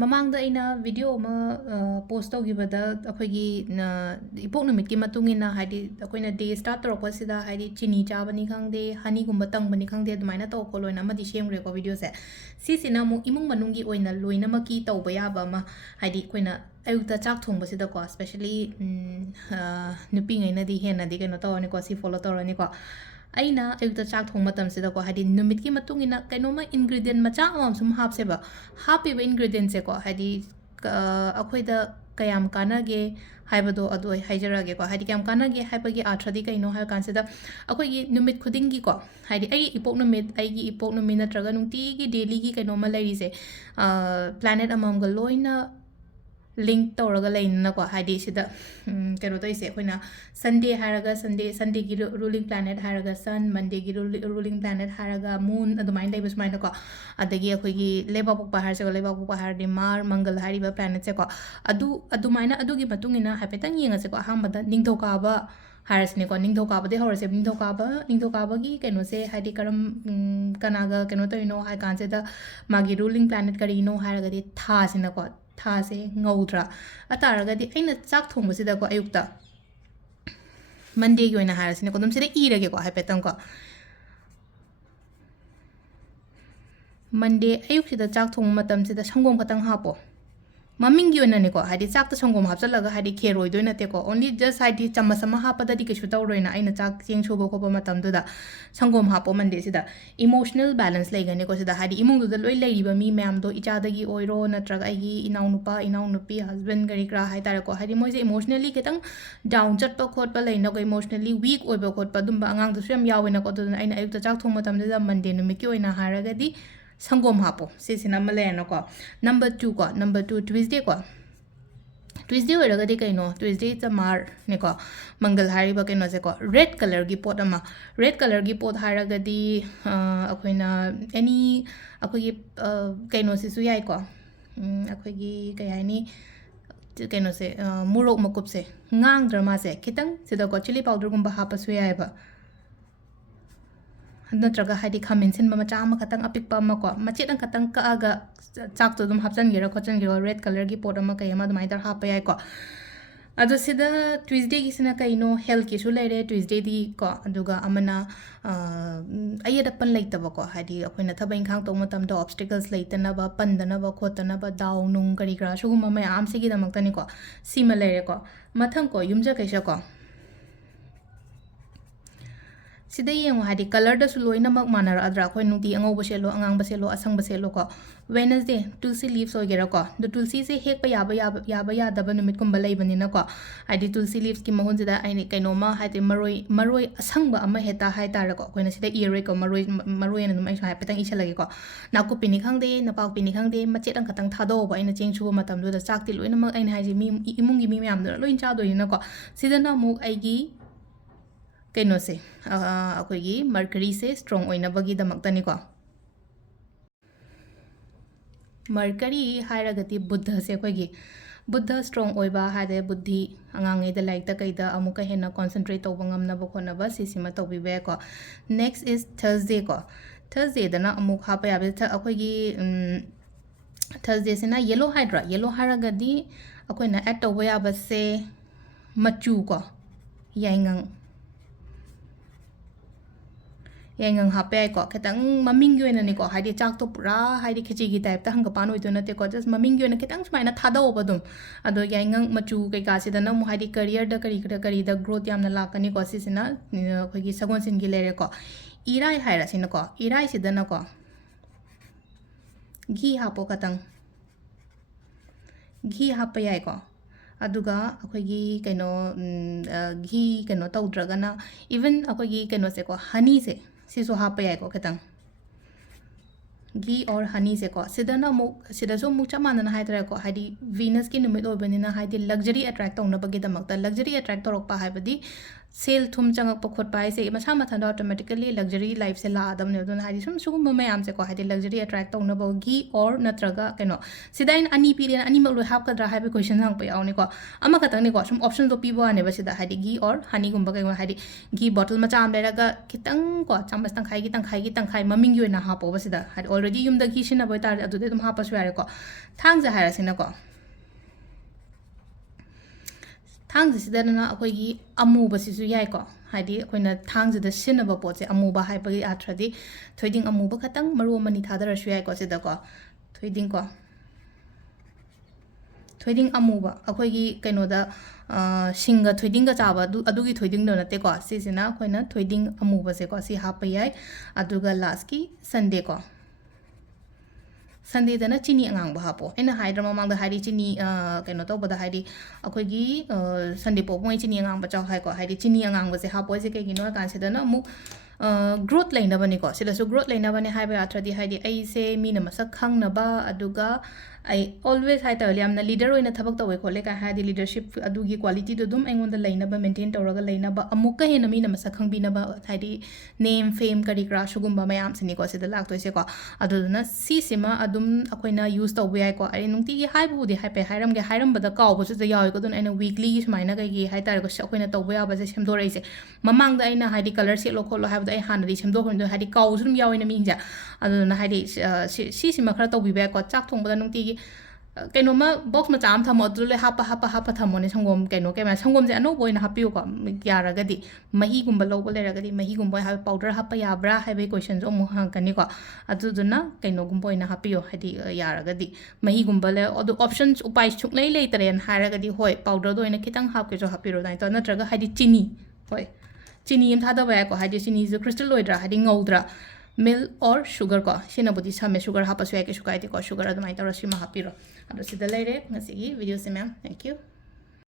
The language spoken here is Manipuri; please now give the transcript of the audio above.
ꯃꯃꯥꯡꯗ ꯑꯩꯅ ꯚꯤꯗꯤꯑꯣ ꯑꯃ ꯄꯣꯁ ꯇꯧꯈꯤꯕꯗ ꯑꯩꯈꯣꯏꯒꯤ ꯏꯄꯣꯛ ꯅꯨꯃꯤꯠꯀꯤ ꯃꯇꯨꯡ ꯏꯟꯅ ꯍꯥꯏꯗꯤ ꯑꯩꯈꯣꯏꯅ ꯗꯦ ꯁ꯭ꯇꯥꯔꯠ ꯇꯧꯔꯛꯄꯁꯤꯗ ꯍꯥꯏꯗꯤ ꯆꯤꯅꯤ ꯆꯥꯕꯅꯤ ꯈꯪꯗꯦ ꯍꯅꯤꯒꯨꯝꯕ ꯇꯪꯕꯅꯤ ꯈꯪꯗꯦ ꯑꯗꯨꯃꯥꯏꯅ ꯇꯧ ꯈꯣꯠꯂꯣꯏꯅ ꯑꯃꯗꯤ ꯁꯦꯝꯈ꯭ꯔꯦꯀꯣ ꯚꯤꯗꯤꯑꯣꯁꯦ ꯁꯤꯁꯤꯅ ꯑꯃꯨꯛ ꯏꯃꯨꯡ ꯃꯅꯨꯡꯒꯤ ꯑꯣꯏꯅ ꯂꯣꯏꯅꯃꯛꯀꯤ ꯇꯧꯕ ꯌꯥꯕ ꯑꯃ ꯍꯥꯏꯗꯤ ꯑꯩꯈꯣꯏꯅ ꯑꯌꯨꯛꯇ ꯆꯥꯛ ꯊꯣꯡꯕꯁꯤꯗꯀꯣ ꯁ꯭ꯄꯦꯁꯦꯜꯂꯤ ꯅꯨꯄꯤꯉꯩꯅꯗꯤ ꯍꯦꯟꯅꯗꯤ ꯀꯩꯅꯣ ꯇꯧꯔꯅꯤꯀꯣ ꯁꯤ ꯐꯣꯂꯣ ꯇꯧꯔꯅꯤꯀꯣ ꯑꯩꯅ ꯑꯌꯨꯛꯇ ꯆꯥꯛ ꯊꯣꯡꯕ ꯃꯇꯝꯁꯤꯗꯀꯣ ꯍꯥꯏꯗꯤ ꯅꯨꯃꯤꯠꯀꯤ ꯃꯇꯨꯡ ꯏꯟꯅ ꯀꯩꯅꯣꯝꯃ ꯏꯟꯒ꯭ꯔꯤꯗꯤꯌꯦꯟ ꯃꯆꯥ ꯑꯃꯃꯝ ꯁꯨꯝ ꯍꯥꯞꯁꯦꯕ ꯍꯥꯞꯄꯤꯕ ꯏꯟꯒ꯭ꯔꯤꯗꯤꯌꯦꯟꯁꯦꯀꯣ ꯍꯥꯏꯗꯤ ꯑꯩꯈꯣꯏꯗ ꯀꯌꯥꯝ ꯀꯥꯟꯅꯒꯦ ꯍꯥꯏꯕꯗꯣ ꯑꯗꯨ ꯑꯩ ꯍꯥꯏꯖꯔꯛꯑꯒꯦꯀꯣ ꯍꯥꯏꯗꯤ ꯀꯌꯥꯝ ꯀꯥꯟꯅꯒꯦ ꯍꯥꯏꯕꯒꯤ ꯑꯥꯔꯊ꯭ꯔꯗꯤ ꯀꯩꯅꯣ ꯍꯥꯏꯕ ꯀꯥꯟꯁꯤꯗ ꯑꯩꯈꯣꯏꯒꯤ ꯅꯨꯃꯤꯠ ꯈꯨꯗꯤꯡꯒꯤꯀꯣ ꯍꯥꯏꯗꯤ ꯑꯩꯒꯤ ꯏꯄꯣꯛ ꯅꯨꯃꯤꯠ ꯅꯠꯇ꯭ꯔꯒ ꯅꯨꯡꯇꯤꯒꯤ ꯗꯦꯂꯤꯒꯤ ꯀꯩꯅꯣꯝꯃ ꯂꯩꯔꯤꯁꯦ ꯄ꯭ꯂꯥꯅꯦꯠ ꯑꯃꯃꯝꯒ ꯂꯣꯏꯅ ꯂꯤꯡꯛ ꯇꯧꯔꯒ ꯂꯩꯅꯀꯣ ꯍꯥꯏꯗꯤ ꯁꯤꯗ ꯀꯩꯅꯣ ꯇꯧꯔꯤꯁꯦ ꯑꯩꯈꯣꯏꯅ ꯁꯟꯗꯦ ꯍꯥꯏꯔꯒ ꯁꯟꯗꯦꯒꯤ ꯔꯨꯂꯤꯡ ꯄ꯭ꯂꯥꯅꯦꯠ ꯍꯥꯏꯔꯒ ꯁꯟ ꯃꯟꯗꯦꯒꯤ ꯔꯨꯂꯤꯡ ꯄ꯭ꯂꯥꯅꯦꯠ ꯍꯥꯏꯔꯒ ꯃꯨꯟ ꯑꯗꯨꯃꯥꯏꯅ ꯂꯩꯕ ꯁꯨꯃꯥꯏꯅꯀꯣ ꯑꯗꯒꯤ ꯑꯩꯈꯣꯏꯒꯤ ꯂꯩꯕꯥꯛꯄꯣꯛꯄ ꯍꯥꯏꯔꯁꯦꯀꯣ ꯂꯩꯕꯥꯛꯄꯣꯛꯄ ꯍꯥꯏꯔꯗꯤ ꯃꯥꯔ ꯃꯪꯒꯜ ꯍꯥꯏꯔꯤꯕ ꯄ꯭ꯂꯥꯅꯦꯠꯁꯦꯀꯣ ꯑꯗꯨꯃꯥꯏꯅ ꯑꯗꯨꯒꯤ ꯃꯇꯨꯡ ꯏꯟꯅ ꯍꯥꯏꯐꯦꯠꯇꯪ ꯌꯦꯡꯉꯁꯦꯀꯣ ꯑꯍꯥꯟꯕꯗ ꯅꯤꯡꯊꯧꯀꯥꯕ ꯍꯥꯏꯔꯁꯤꯅꯦꯀꯣ ꯅꯤꯡꯊꯧꯀꯥꯕꯗꯩ ꯍꯧꯔꯁꯦ ꯅꯤꯡꯊꯧꯀꯥꯕꯒꯤ ꯀꯩꯅꯣꯁꯦ ꯍꯥꯏꯗꯤ ꯀꯅꯥꯒ ꯀꯩꯅꯣ ꯇꯧꯔꯤꯅꯣ ꯍꯥꯏ ꯀꯥꯟꯁꯤꯗ ꯃꯥꯒꯤ ꯔꯨꯂꯤꯡ ꯄ꯭ꯂꯥꯅꯦꯠ ꯀꯔꯤꯅꯣ ꯍꯥꯏꯔꯒꯗꯤ ꯊꯥꯁꯤꯅꯀꯣ ꯊꯥꯁꯦ ꯉꯧꯗ꯭ꯔꯥ ꯑꯇꯥꯔꯒꯗꯤ ꯑꯩꯅ ꯆꯥꯛ ꯊꯣꯡꯕꯁꯤꯗꯀꯣ ꯑꯌꯨꯛꯇ ꯃꯟꯗꯦꯒꯤ ꯑꯣꯏꯅ ꯍꯥꯏꯔꯁꯤꯅꯦꯀꯣ ꯑꯗꯨꯝ ꯁꯤꯗ ꯏꯔꯒꯦꯀꯣ ꯍꯥꯏꯐꯦꯠꯇꯪꯀꯣ ꯃꯟꯗꯦ ꯑꯌꯨꯛꯁꯤꯗ ꯆꯥꯛ ꯊꯣꯡꯕ ꯃꯇꯝꯁꯤꯗ ꯁꯪꯒꯣꯝ ꯈꯛꯇꯪ ꯍꯥꯞꯄꯣ ꯃꯃꯤꯡꯒꯤ ꯑꯣꯏꯅꯅꯦꯀꯣ ꯍꯥꯏꯗꯤ ꯆꯥꯛꯇ ꯁꯪꯒꯣꯝ ꯍꯥꯞꯆꯜꯂꯒ ꯍꯥꯏꯗꯤ ꯈꯦꯔꯣꯏꯗꯣꯏ ꯅꯠꯇꯦꯀꯣ ꯑꯣꯟꯂꯤ ꯖꯁ ꯍꯥꯏꯗꯤ ꯆꯃꯁ ꯑꯃ ꯍꯥꯞꯄꯗꯗꯤ ꯀꯩꯁꯨ ꯇꯧꯔꯣꯏꯅ ꯑꯩꯅ ꯆꯥꯛ ꯆꯦꯡ ꯁꯨꯕ ꯈꯣꯠꯄ ꯃꯇꯝꯗꯨꯗ ꯁꯪꯒꯣꯝ ꯍꯥꯞꯄꯣ ꯃꯟꯗꯦꯁꯤꯗ ꯏꯃꯣꯁꯅꯦꯜ ꯕꯦꯂꯦꯟꯁ ꯂꯩꯒꯅꯤꯀꯣ ꯁꯤꯗ ꯍꯥꯏꯗꯤ ꯏꯃꯨꯡꯗꯨꯗ ꯂꯣꯏ ꯂꯩꯔꯤꯕ ꯃꯤ ꯃꯌꯥꯝꯗꯣ ꯏꯆꯥꯗꯒꯤ ꯑꯣꯏꯔꯣ ꯅꯠꯇ꯭ꯔꯒ ꯑꯩꯒꯤ ꯏꯅꯥꯎꯅꯨꯄꯥ ꯏꯅꯥꯎꯅꯨꯄꯤ ꯍꯁꯕꯦꯟ ꯀꯔꯤ ꯀꯔꯥ ꯍꯥꯏꯇꯥꯔꯦꯀꯣ ꯍꯥꯏꯗꯤ ꯃꯣꯏꯁꯦ ꯏꯃꯣꯁꯅꯦꯜꯂꯤ ꯈꯤꯇꯪ ꯗꯥꯎꯟ ꯆꯠꯄ ꯈꯣꯠꯄ ꯂꯩꯅꯀꯣ ꯏꯃꯣꯁꯅꯦꯜꯂꯤ ꯋꯤꯛ ꯑꯣꯏꯕ ꯈꯣꯠꯄ ꯑꯗꯨꯝꯕ ꯑꯉꯥꯡꯗꯁꯨ ꯌꯥꯝ ꯌꯥꯎꯋꯦꯅꯀꯣ ꯑꯗꯨꯗꯨꯅ ꯑꯩꯅ ꯑꯌꯨꯛꯇ ꯆꯥꯛ ꯊꯣꯡꯕ ꯃꯇꯝꯗꯨꯗ ꯃꯟꯗꯦ ꯅꯨꯃꯤꯠꯀꯤ ꯑꯣꯏꯅ ꯍꯥꯏꯔꯒꯗꯤ ꯁꯪꯒꯣꯝ ꯍꯥꯞꯄꯣ ꯁꯤꯁꯤꯅ ꯑꯃ ꯂꯩꯔꯦꯅꯀꯣ ꯅꯝꯕꯔ ꯇꯨ ꯇ꯭ꯋꯤꯁꯗꯦꯀꯣ ꯇ꯭ꯋꯤꯁꯗꯦ ꯑꯣꯏꯔꯒꯗꯤ ꯀꯩꯅꯣ ꯇ꯭ꯋꯤꯁꯗꯦ ꯆꯃꯥꯔꯅꯦꯀꯣ ꯃꯪꯒꯜ ꯍꯥꯏꯔꯤꯕ ꯀꯩꯅꯣꯁꯦꯀꯣ ꯔꯦꯗ ꯀꯂꯔꯒꯤ ꯄꯣꯠ ꯑꯃ ꯔꯦꯗ ꯀꯂꯔꯒꯤ ꯄꯣꯠ ꯍꯥꯏꯔꯒꯗꯤ ꯑꯩꯈꯣꯏꯅ ꯑꯦꯅꯤ ꯑꯩꯈꯣꯏꯒꯤ ꯀꯩꯅꯣꯁꯤꯁꯨ ꯌꯥꯏꯀꯣ ꯑꯩꯈꯣꯏꯒꯤ ꯀꯩ ꯍꯥꯏꯅꯤ ꯀꯩꯅꯣꯁꯦ ꯃꯣꯔꯣꯛ ꯃꯀꯨꯞꯁꯦ ꯉꯥꯡꯗ꯭ꯔ ꯃꯥꯁꯦ ꯈꯤꯇꯪ ꯁꯤꯗꯀꯣ ꯆꯤꯂꯤ ꯄꯥꯎꯗꯔꯒꯨꯝꯕ ꯍꯥꯞꯄꯁꯨ ꯌꯥꯏꯑꯕ ꯅꯠꯇ꯭ꯔꯒ ꯍꯥꯏꯗꯤ ꯈꯥꯃꯦꯟ ꯁꯤꯟꯕ ꯃꯆꯥ ꯑꯃꯈꯛꯇꯪ ꯑꯄꯤꯛꯄ ꯑꯃꯀꯣ ꯃꯆꯦꯠ ꯑꯃꯈꯛꯇꯪ ꯀꯛꯑꯒ ꯆꯥꯛꯇꯣ ꯑꯗꯨꯝ ꯍꯥꯞꯆꯤꯟꯒꯦꯔꯣ ꯈꯣꯠꯆꯟꯒꯦꯔꯣ ꯔꯦꯗ ꯀꯂꯔꯒꯤ ꯄꯣꯠ ꯑꯃ ꯀꯩ ꯑꯃ ꯑꯗꯨꯃꯥꯏꯅ ꯇꯧꯔ ꯍꯥꯞꯄ ꯌꯥꯏꯀꯣ ꯑꯗꯣ ꯁꯤꯗ ꯇ꯭ꯋꯤꯁꯗꯦꯒꯤꯁꯤꯅ ꯀꯩꯅꯣ ꯍꯦꯜꯠꯀꯤꯁꯨ ꯂꯩꯔꯦ ꯇ꯭ꯋꯤꯁꯗꯦꯗꯤ ꯀꯣ ꯑꯗꯨꯒ ꯑꯃꯅ ꯑꯌꯦꯠ ꯑꯄꯟ ꯂꯩꯇꯕꯀꯣ ꯍꯥꯏꯗꯤ ꯑꯩꯈꯣꯏꯅ ꯊꯕꯛ ꯏꯪꯈꯥꯡ ꯇꯧꯕ ꯃꯇꯝꯗ ꯑꯣꯞꯁꯇꯤꯀꯜꯁ ꯂꯩꯇꯅꯕ ꯄꯟꯗꯅꯕ ꯈꯣꯠꯇꯅꯕ ꯗꯥꯎ ꯅꯨꯡ ꯀꯔꯤ ꯀꯔꯥ ꯁꯤꯒꯨꯝꯕ ꯃꯌꯥꯝꯁꯤꯒꯤꯗꯃꯛꯇꯅꯤꯀꯣ ꯁꯤꯃ ꯂꯩꯔꯦꯀꯣ ꯃꯊꯪꯀꯣ ꯌꯨꯝꯖꯀꯩꯁꯀꯣ ꯁꯤꯗ ꯌꯦꯡꯉꯣ ꯍꯥꯏꯗꯤ ꯀꯂꯔꯗꯁꯨ ꯂꯣꯏꯅꯃꯛ ꯃꯥꯟꯅꯔꯛꯑꯗ꯭ꯔꯥ ꯑꯩꯈꯣꯏ ꯅꯨꯡꯇꯤ ꯑꯉꯧꯕ ꯁꯦꯠꯂꯣ ꯑꯉꯥꯡꯕ ꯁꯦꯠꯂꯣ ꯑꯁꯪꯕ ꯁꯦꯠꯂꯣꯀꯣ ꯋꯦꯅꯁꯗꯦ ꯇꯨꯜꯁꯤ ꯂꯤꯞꯁ ꯑꯣꯏꯒꯦꯔꯥꯀꯣ ꯑꯗꯣ ꯇꯨꯜꯁꯤꯁꯦ ꯍꯦꯛꯄ ꯌꯥꯕ ꯌꯥꯗꯕ ꯅꯨꯃꯤꯠꯀꯨꯝꯕ ꯂꯩꯕꯅꯤꯅꯀꯣ ꯍꯥꯏꯗꯤ ꯇꯨꯜꯁꯤ ꯂꯤꯞꯁꯀꯤ ꯃꯍꯨꯠꯁꯤꯗ ꯑꯩꯅ ꯀꯩꯅꯣꯝꯃ ꯍꯥꯏꯗꯤ ꯃꯔꯣꯏ ꯑꯁꯪꯕ ꯑꯃ ꯍꯦꯛꯇ ꯍꯥꯏꯇꯥꯔꯦꯀꯣ ꯑꯩꯈꯣꯏꯅ ꯁꯤꯗ ꯏꯔꯣꯏꯀꯣ ꯃꯔꯣꯏ ꯑꯅ ꯑꯗꯨꯝ ꯑꯩꯁꯨ ꯍꯥꯏꯐꯦꯠꯇꯪ ꯏꯁꯜꯂꯒꯦꯀꯣ ꯅꯥꯀꯨꯞꯄꯤꯅꯤ ꯈꯪꯗꯦ ꯅꯄꯥꯛꯄꯤꯅꯤ ꯈꯪꯗꯦ ꯃꯆꯦꯠ ꯑꯃꯈꯛꯇꯪ ꯊꯥꯗꯣꯛꯑꯕ ꯑꯩꯅ ꯆꯦꯡ ꯁꯨꯕ ꯃꯇꯝꯗꯨꯗ ꯆꯥꯛꯇꯤ ꯂꯣꯏꯅꯃꯛ ꯑꯩꯅ ꯍꯥꯏꯁꯦ ꯏꯃꯨꯡꯒꯤ ꯃꯤ ꯃꯌꯥꯝꯗꯨꯅ ꯂꯣꯏ ꯆꯥꯗꯣꯏꯅꯤꯅꯀꯣ ꯁꯤꯗꯅ ꯑꯃꯨꯛ ꯑꯩꯒꯤ ꯀꯩꯅꯣꯁꯦ ꯑꯩꯈꯣꯏꯒꯤ ꯃꯔꯀꯔꯤꯁꯦ ꯁ꯭ꯇ꯭ꯔꯣꯡ ꯑꯣꯏꯅꯕꯒꯤꯗꯃꯛꯇꯅꯤꯀꯣ ꯃꯔꯀꯔꯤ ꯍꯥꯏꯔꯒꯗꯤ ꯕꯨꯙꯁꯦ ꯑꯩꯈꯣꯏꯒꯤ ꯕꯨꯙ ꯁ꯭ꯇ꯭ꯔꯣꯡ ꯑꯣꯏꯕ ꯍꯥꯏꯗꯤ ꯕꯨද්ධꯤ ꯑꯉꯥꯡꯉꯩꯗ ꯂꯥꯏꯔꯤꯛꯇ ꯀꯩꯗ ꯑꯃꯨꯛꯀ ꯍꯦꯟꯅ ꯀꯣꯟꯁꯦꯟꯇ꯭ꯔꯦꯠ ꯇꯧꯕ ꯉꯝꯅꯕ ꯈꯣꯠꯅꯕ ꯁꯤꯁꯤꯃ ꯇꯧꯕꯤꯕ ꯌꯥꯏꯀꯣ ꯅꯦꯛꯁ ꯏꯁ ꯊꯔꯁꯗꯦꯀꯣ ꯊꯔꯁꯗꯦꯗꯅ ꯑꯃꯨꯛ ꯍꯥꯞꯄ ꯌꯥꯕ ꯑꯩꯈꯣꯏꯒꯤ ꯊꯔꯁꯗꯦꯁꯤꯅ ꯌꯦꯜꯂꯣ ꯍꯥꯏꯗ꯭ꯔꯥ ꯌꯦꯜꯂꯣ ꯍꯥꯏꯔꯒꯗꯤ ꯑꯩꯈꯣꯏꯅ ꯑꯦꯗ ꯇꯧꯕ ꯌꯥꯕꯁꯦ ꯃꯆꯨꯀꯣ ꯌꯥꯏꯉꯪ ꯍꯥꯞꯄ ꯌꯥꯏꯀꯣ ꯈꯤꯇꯪ ꯃꯃꯤꯡꯒꯤ ꯑꯣꯏꯅꯅꯤꯀꯣ ꯍꯥꯏꯗꯤ ꯆꯥꯛꯇꯣ ꯄꯨꯔꯥ ꯍꯥꯏꯗꯤ ꯈꯦꯆꯤꯒꯤ ꯇꯥꯏꯞꯇ ꯍꯪꯒꯄꯥꯟ ꯑꯣꯏꯗꯣꯏ ꯅꯠꯇꯦꯀꯣ ꯖꯁ ꯃꯃꯤꯡꯒꯤ ꯑꯣꯏꯅ ꯈꯤꯇꯪ ꯁꯨꯃꯥꯏꯅ ꯊꯥꯗꯧꯑꯕ ꯑꯗꯨꯝ ꯑꯗꯣ ꯌꯥꯏꯉꯪ ꯃꯆꯨ ꯀꯩꯀꯥꯁꯤꯗꯅ ꯑꯃꯨꯛ ꯍꯥꯏꯗꯤ ꯀꯔꯤꯌꯔꯗ ꯀꯔꯤꯗ ꯒ꯭ꯔꯣꯠ ꯌꯥꯝꯅ ꯂꯥꯛꯀꯅꯤꯀꯣ ꯁꯤꯁꯤꯅ ꯑꯩꯈꯣꯏꯒꯤ ꯁꯒꯣꯜꯁꯦꯟꯒꯤ ꯂꯩꯔꯦꯀꯣ ꯏꯔꯥꯏ ꯍꯥꯏꯔꯁꯤꯅꯀꯣ ꯏꯔꯥꯏꯁꯤꯗꯅꯀꯣ ꯘꯤ ꯍꯥꯞꯄꯣ ꯈꯇꯪ ꯘꯤ ꯍꯥꯞꯄ ꯌꯥꯏꯀꯣ ꯑꯗꯨꯒ ꯑꯩꯈꯣꯏꯒꯤ ꯀꯩꯅꯣ ꯘꯤ ꯀꯩꯅꯣ ꯇꯧꯗ꯭ꯔꯒꯅ ꯏꯚꯟ ꯑꯩꯈꯣꯏꯒꯤ ꯀꯩꯅꯣꯁꯦꯀꯣ ꯍꯅꯤꯁꯦ ꯁꯤꯁꯨ ꯍꯥꯞꯄ ꯌꯥꯏꯀꯣ ꯈꯤꯇꯪ ꯘꯤ ꯑꯣꯔ ꯍꯅꯤꯁꯦꯀꯣ ꯁꯤꯗꯁꯨ ꯑꯃꯨꯛ ꯆꯞ ꯃꯥꯟꯅꯅ ꯍꯥꯏꯇꯥꯔꯦꯀꯣ ꯍꯥꯏꯗꯤ ꯚꯤꯅꯁꯀꯤ ꯅꯨꯃꯤꯠ ꯑꯣꯏꯕꯅꯤꯅ ꯍꯥꯏꯗꯤ ꯂꯛꯖꯔꯤ ꯑꯦꯇ꯭ꯔꯦꯛ ꯇꯧꯅꯕꯒꯤꯗꯃꯛꯇ ꯂꯛꯖꯔꯤ ꯑꯦꯇ꯭ꯔꯦꯛ ꯇꯧꯔꯛꯄ ꯍꯥꯏꯕꯗꯤ ꯁꯦꯜ ꯊꯨꯝ ꯆꯪꯉꯛꯄ ꯈꯣꯠꯄ ꯍꯥꯏꯁꯦ ꯃꯁꯥ ꯃꯊꯟꯇ ꯑꯣꯇꯣꯃꯦꯇꯤꯀꯦꯂꯤ ꯂꯛꯖꯔꯤ ꯂꯥꯏꯐꯁꯦ ꯂꯥꯛꯑꯗꯕꯅꯦ ꯑꯗꯨꯅ ꯍꯥꯏꯗꯤ ꯁꯨꯒꯨꯝꯕ ꯃꯌꯥꯝꯁꯦꯀꯣ ꯍꯥꯏꯗꯤ ꯂꯛꯖꯔꯤ ꯑꯦꯇ꯭ꯔꯦꯛ ꯇꯧꯅꯕ ꯘꯤ ꯑꯣꯔ ꯅꯠꯇ꯭ꯔꯒ ꯀꯩꯅꯣ ꯁꯤꯗ ꯑꯩꯅ ꯑꯅꯤ ꯄꯤꯔꯦꯅ ꯑꯅꯤꯃꯛ ꯂꯣꯏ ꯍꯥꯞꯀꯗ꯭ꯔꯥ ꯍꯥꯏꯕ ꯀꯣꯏꯁꯟ ꯍꯪꯉꯛꯄ ꯌꯥꯎꯅꯤꯀꯣ ꯑꯃꯈꯛꯇꯪꯅꯤꯀꯣ ꯁꯨꯝ ꯑꯣꯞꯁꯟꯗꯣ ꯄꯤꯕ ꯋꯥꯅꯦꯕ ꯁꯤꯗ ꯍꯥꯏꯗꯤ ꯘꯤ ꯑꯣꯔ ꯍꯅꯤꯒꯨꯝꯕ ꯀꯩꯒꯨꯝꯕ ꯍꯥꯏꯗꯤ ꯘꯤ ꯕꯣꯇꯜ ꯃꯆꯥ ꯑꯃ ꯂꯩꯔꯒ ꯈꯤꯇꯪ ꯀꯣ ꯆꯥꯃꯁ ꯇꯪꯈꯥꯏꯒꯤ ꯇꯪꯈꯥꯏ ꯃꯃꯤꯡꯒꯤ ꯑꯣꯏꯅ ꯍꯥꯞꯄꯣꯕ ꯁꯤꯗ ꯍꯥꯏꯗꯤ ꯑꯣꯜꯔꯦꯗꯤ ꯌꯨꯝꯗ ꯘꯤ ꯁꯤꯖꯤꯟꯅꯕ ꯑꯣꯏꯇꯥꯔꯗꯤ ꯑꯗꯨꯗꯤ ꯑꯗꯨꯝ ꯍꯥꯞꯄꯁꯨ ꯌꯥꯔꯦꯀꯣ ꯊꯥꯡꯁꯦ ꯍꯥꯏꯔꯁꯤꯅꯀꯣ ꯊꯥꯡꯁꯤꯗꯅ ꯑꯩꯈꯣꯏꯒꯤ ꯑꯃꯨꯕꯁꯤꯁꯨ ꯌꯥꯏꯀꯣ ꯍꯥꯏꯗꯤ ꯑꯩꯈꯣꯏꯅ ꯊꯥꯡꯁꯤꯗ ꯁꯤꯖꯤꯟꯅꯕ ꯄꯣꯠꯁꯦ ꯑꯃꯨꯕ ꯍꯥꯏꯕꯒꯤ ꯑꯥꯊ꯭ꯔꯗꯤ ꯊꯣꯏꯗꯤꯡ ꯑꯃꯨꯕ ꯈꯇꯪ ꯃꯔꯨ ꯑꯃꯅꯤ ꯊꯥꯗꯔꯁꯨ ꯌꯥꯏꯀꯣ ꯁꯤꯗꯀꯣ ꯊꯣꯏꯗꯤꯡꯀꯣ ꯊꯣꯏꯗꯤꯡ ꯑꯃꯨꯕ ꯑꯩꯈꯣꯏꯒꯤ ꯀꯩꯅꯣꯗ ꯁꯤꯡꯒ ꯊꯣꯏꯗꯤꯡꯒ ꯆꯥꯕ ꯑꯗꯨꯒꯤ ꯊꯣꯏꯗꯤꯡꯗꯣ ꯅꯠꯇꯦꯀꯣ ꯁꯤꯁꯤꯅ ꯑꯩꯈꯣꯏꯅ ꯊꯣꯏꯗꯤꯡ ꯑꯃꯨꯕꯁꯦꯀꯣ ꯁꯤ ꯍꯥꯞꯄ ꯌꯥꯏ ꯑꯗꯨꯒ ꯂꯥꯁꯀꯤ ꯁꯟꯗꯦꯀꯣ ꯁꯟꯗꯦꯗꯅ ꯆꯤꯅꯤ ꯑꯉꯥꯡꯕ ꯍꯥꯞꯄꯣ ꯑꯩꯅ ꯍꯥꯏꯗ꯭ꯔ ꯃꯃꯥꯡꯗ ꯍꯥꯏꯗꯤ ꯆꯤꯅꯤ ꯀꯩꯅꯣ ꯇꯧꯕꯗ ꯍꯥꯏꯗꯤ ꯑꯩꯈꯣꯏꯒꯤ ꯁꯟꯗꯦ ꯄꯣꯛꯄ ꯃꯣꯏ ꯆꯤꯅꯤ ꯑꯉꯥꯡꯕ ꯆꯥꯎ ꯍꯥꯏꯀꯣ ꯍꯥꯏꯗꯤ ꯆꯤꯅꯤ ꯑꯉꯥꯡꯕꯁꯦ ꯍꯥꯞꯄꯣ ꯍꯥꯏꯁꯦ ꯀꯩꯒꯤꯅꯣ ꯍꯥꯏ ꯀꯥꯟꯁꯤꯗꯅ ꯑꯃꯨꯛ ꯒ꯭ꯔꯣꯠ ꯂꯩꯅꯕꯅꯤꯀꯣ ꯁꯤꯗꯁꯨ ꯒ꯭ꯔꯣꯠ ꯂꯩꯅꯕꯅꯦ ꯍꯥꯏꯕ ꯌꯥꯗ꯭ꯔꯗꯤ ꯍꯥꯏꯗꯤ ꯑꯩꯁꯦ ꯃꯤꯅ ꯃꯁꯛ ꯈꯪꯅꯕ ꯑꯗꯨꯒ ꯑꯩ ꯑꯣꯜꯋꯦꯁ ꯍꯥꯏꯇꯥꯔꯦ ꯌꯥꯝꯅ ꯂꯤꯗꯔ ꯑꯣꯏꯅ ꯊꯕꯛ ꯇꯧꯋꯦ ꯈꯣꯠꯂꯦ ꯀꯥꯏ ꯍꯥꯏꯔꯗꯤ ꯂꯤꯗꯔꯁꯤꯞ ꯑꯗꯨꯒꯤ ꯀ꯭ꯋꯥꯂꯤꯇꯤꯗꯣ ꯑꯗꯨꯝ ꯑꯩꯉꯣꯟꯗ ꯂꯩꯅꯕ ꯃꯦꯟꯇꯦꯟ ꯇꯧꯔꯒ ꯂꯩꯅꯕ ꯑꯃꯨꯛꯀ ꯍꯦꯟꯅ ꯃꯤꯅ ꯃꯁꯛ ꯈꯪꯕꯤꯅꯕ ꯍꯥꯏꯗꯤ ꯅꯦꯝ ꯐꯦꯝ ꯀꯔꯤ ꯀꯔꯥ ꯁꯤꯒꯨꯝꯕ ꯃꯌꯥꯝꯁꯤꯅꯤꯀꯣ ꯁꯤꯗ ꯂꯥꯛꯇꯣꯏꯁꯦꯀꯣ ꯑꯗꯨꯗꯨꯅ ꯁꯤꯁꯤꯃ ꯑꯗꯨꯝ ꯑꯩꯈꯣꯏꯅ ꯌꯨꯁ ꯇꯧꯕ ꯌꯥꯏꯀꯣ ꯑꯩ ꯅꯨꯡꯇꯤꯒꯤ ꯍꯥꯏꯕꯕꯨꯗꯤ ꯍꯥꯏꯐꯦꯠ ꯍꯥꯏꯔꯝꯒꯦ ꯍꯥꯏꯔꯝꯕꯗ ꯀꯥꯎꯕꯁꯨ ꯌꯥꯎꯋꯦꯀꯣ ꯑꯗꯨꯅ ꯑꯩꯅ ꯋꯤꯛꯂꯤꯒꯤ ꯁꯨꯃꯥꯏꯅ ꯀꯩꯒꯤ ꯍꯥꯏꯇꯥꯔꯦꯀꯣ ꯑꯩꯈꯣꯏꯅ ꯇꯧꯕ ꯌꯥꯕꯁꯦ ꯁꯦꯝꯗꯣꯔꯛꯏꯁꯦ ꯃꯃꯥꯡꯗ ꯑꯩꯅ ꯍꯥꯏꯗꯤ ꯀꯂꯔ ꯁꯦꯠꯂꯣ ꯈꯣꯠꯂꯣ ꯍꯥꯏꯕꯗꯣ ꯑꯩ ꯍꯥꯟꯅꯗꯤ ꯁꯦꯝꯗꯣꯛꯈ꯭ꯔꯕꯅꯤꯗꯣ ꯍꯥꯏꯗꯤ ꯀꯥꯎꯕꯁꯨ ꯑꯗꯨꯝ ꯌꯥꯎꯋꯦꯅ ꯃꯤꯁꯤꯡꯁꯦ ꯑꯗꯨꯗꯨꯅ ꯍꯥꯏꯗꯤ ꯁꯤꯁꯤꯃ ꯈꯔ ꯇꯧꯕꯤꯕ ꯌꯥꯏꯀꯣ ꯆꯥꯛ ꯊꯣꯡꯕꯗ ꯅꯨꯡꯇꯤꯒꯤ ꯀꯩꯅꯣꯃ ꯕꯣꯛꯁ ꯃꯆꯥ ꯑꯃ ꯊꯝꯃꯣ ꯑꯗꯨ ꯂꯣꯏ ꯍꯥꯞꯄ ꯊꯝꯃꯣꯅꯦ ꯁꯪꯒꯣꯝ ꯀꯩꯅꯣ ꯀꯩ ꯁꯪꯒꯣꯝꯁꯦ ꯑꯅꯧꯕ ꯑꯣꯏꯅ ꯍꯥꯞꯄꯤꯌꯨꯀꯣ ꯌꯥꯔꯒꯗꯤ ꯃꯍꯤꯒꯨꯝꯕ ꯂꯧꯕ ꯂꯩꯔꯒꯗꯤ ꯃꯍꯤꯒꯨꯝꯕ ꯍꯥꯏꯕ ꯄꯥꯎꯗꯔ ꯍꯥꯞꯄ ꯌꯥꯕ꯭ꯔꯥ ꯍꯥꯏꯕꯒꯤ ꯀꯣꯏꯁꯟꯁꯨ ꯑꯃꯨꯛ ꯍꯪꯉꯛꯀꯅꯤꯀꯣ ꯑꯗꯨꯗꯨꯅ ꯀꯩꯅꯣꯒꯨꯝꯕ ꯑꯣꯏꯅ ꯍꯥꯞꯄꯤꯌꯣ ꯍꯥꯏꯗꯤ ꯌꯥꯔꯒꯗꯤ ꯃꯍꯤꯒꯨꯝꯕ ꯂꯩ ꯑꯗꯣ ꯑꯣꯞꯁꯟ ꯎꯄꯥꯏ ꯁꯨꯛꯂꯩ ꯂꯩꯇꯔꯦꯅ ꯍꯥꯏꯔꯒꯗꯤ ꯍꯣꯏ ꯄꯥꯎꯗꯔꯗꯣ ꯑꯣꯏꯅ ꯈꯤꯇꯪ ꯍꯥꯞꯀꯦꯁꯨ ꯍꯥꯞꯄꯤꯔꯣ ꯑꯗꯨꯃꯥꯏꯅ ꯇꯧꯔ ꯅꯠꯇ꯭ꯔꯒ ꯍꯥꯏꯗꯤ ꯆꯤꯅꯤ ꯍꯣꯏ ꯆꯤꯅꯤ ꯑꯃ ꯊꯥꯗꯕ ꯌꯥꯏꯀꯣ ꯍꯥꯏꯗꯤ ꯆꯤꯅꯤꯁꯨ ꯀ꯭ꯔꯤꯁꯇꯜ ꯑꯣꯏꯗ꯭ꯔꯥ ꯍꯥꯏꯗꯤ ꯉꯧꯗ꯭ꯔꯥ ꯃꯤꯜꯛ ꯑꯣꯔ ꯁꯨꯒꯔ ꯀꯣ ꯁꯤꯅꯕꯨꯗꯤ ꯁꯝꯃꯦ ꯁꯨꯒꯔ ꯍꯥꯞꯄꯁꯨ ꯌꯥꯏ ꯀꯩꯁꯨ ꯀꯥꯏꯗꯦꯀꯣ ꯁꯨꯒꯔ ꯑꯗꯨꯃꯥꯏꯅ ꯇꯧꯔ ꯁꯤꯃ ꯍꯥꯞꯄꯤꯔꯣ ꯑꯗꯣ ꯁꯤꯗ ꯂꯩꯔꯦ ꯉꯁꯤꯒꯤ ꯚꯤꯗꯤꯑꯣꯁꯦ ꯃꯌꯥꯝ ꯊꯦꯡꯛ ꯌꯨ